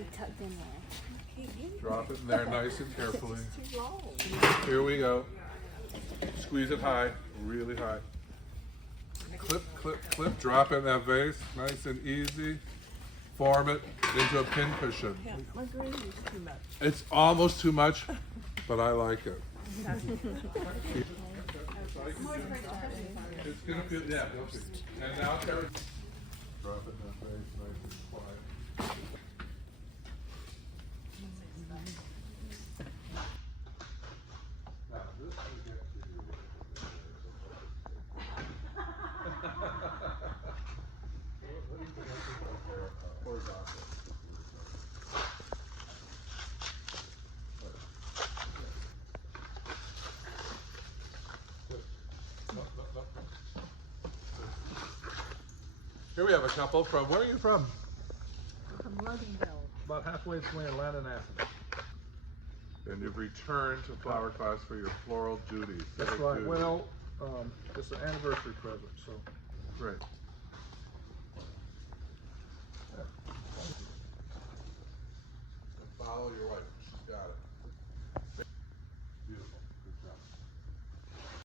be tucked in there. Drop it in there nice and carefully. It's too long. Here we go. Squeeze it high, really high. Clip, clip, clip. Drop it in that vase, nice and easy. Form it into a pin cushion. Yeah, my green is too much. It's almost too much, but I like it. It's gonna feel, yeah, don't be. And now Terry, drop it in that vase, nice and quiet. Now this will get to you. Horizontal. Here we have a couple from, where are you from? From Loganville. About halfway between Atlanta and Athens. And you've returned to flower class for your floral duties. That's civic right. duties. Well, it's an anniversary present, so. Great. And follow your wife. She's got it.